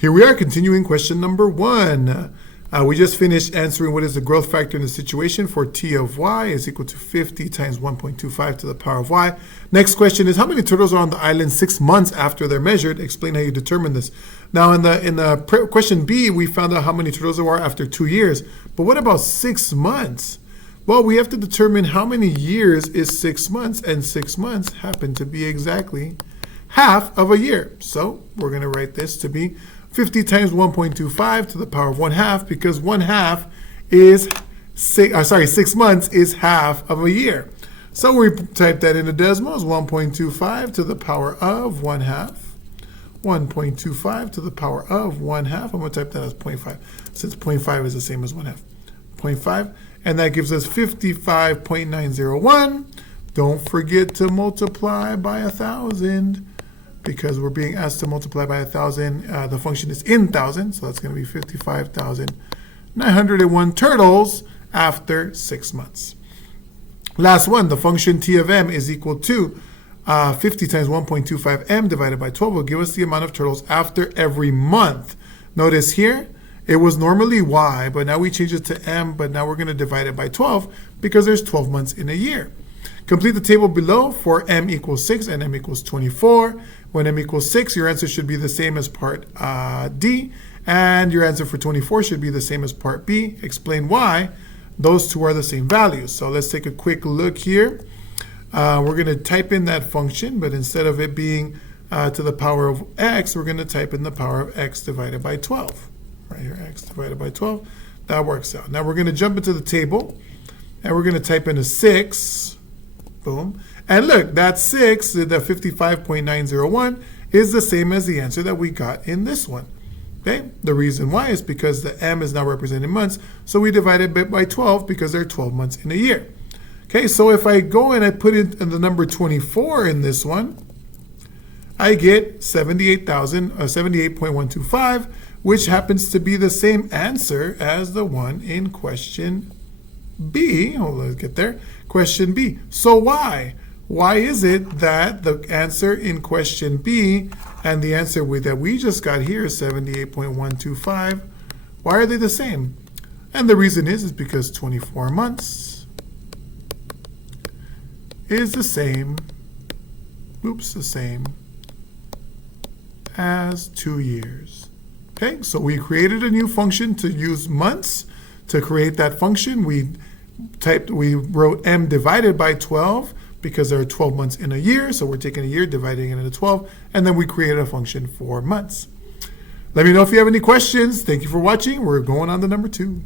Here we are continuing question number 1. We just finished answering what is the growth factor in the situation for t of y is equal to 50 times 1.25 to the power of y. Next question is how many turtles are on the island 6 months after they're measured? Explain how you determine this. Now in the question B, we found out how many turtles there are after 2 years. But what about 6 months? Well, we have to determine how many years is 6 months, and 6 months happen to be exactly half of a year. So we're going to write this to be 50 times 1.25 to the power of 1/2, because 1/2 is 6 months is half of a year. So we type that into decimals, 1.25 to the power of 1/2. 1.25 to the power of 1/2. I'm going to type that as 0.5, since 0.5 is the same as 1/2. 0.5, and that gives us 55.901. Don't forget to multiply by 1,000. Because we're being asked to multiply by 1,000. The function is in thousands, so that's going to be 55,901 turtles after 6 months. Last one, the function t of m is equal to 50 times 1.25 m divided by 12 will give us the amount of turtles after every month. Notice here, it was normally y, but now we change it to m, but now we're going to divide it by 12 because there's 12 months in a year. Complete the table below for m equals 6 and m equals 24. When m equals 6, your answer should be the same as part D, and your answer for 24 should be the same as part B. Explain why those two are the same values. So let's take a quick look here. We're going to type in that function, but instead of it being to the power of x, we're going to type in the power of x divided by 12. Right here, x divided by 12. That works out. Now we're going to jump into the table, and we're going to type in a 6. Boom. And look, that 6, the 55.901, is the same as the answer that we got in this one. Okay? The reason why is because the m is now represented in months, so we divide it by 12 because there are 12 months in a year. Okay, so if I go and I put in the number 24 in this one, I get 78.125, which happens to be the same answer as the one in question B. Oh, let's get there. Question B. So why? Why is it that the answer in question B and the answer that we just got here is 78.125? Why are they the same? And the reason is because 24 months is the same as 2 years. Okay, so we created a new function to use months to create that function. We wrote m divided by 12 because there are 12 months in a year, so we're taking a year, dividing it into 12, and then we created a function for months. Let me know if you have any questions. Thank you for watching. We're going on to number 2.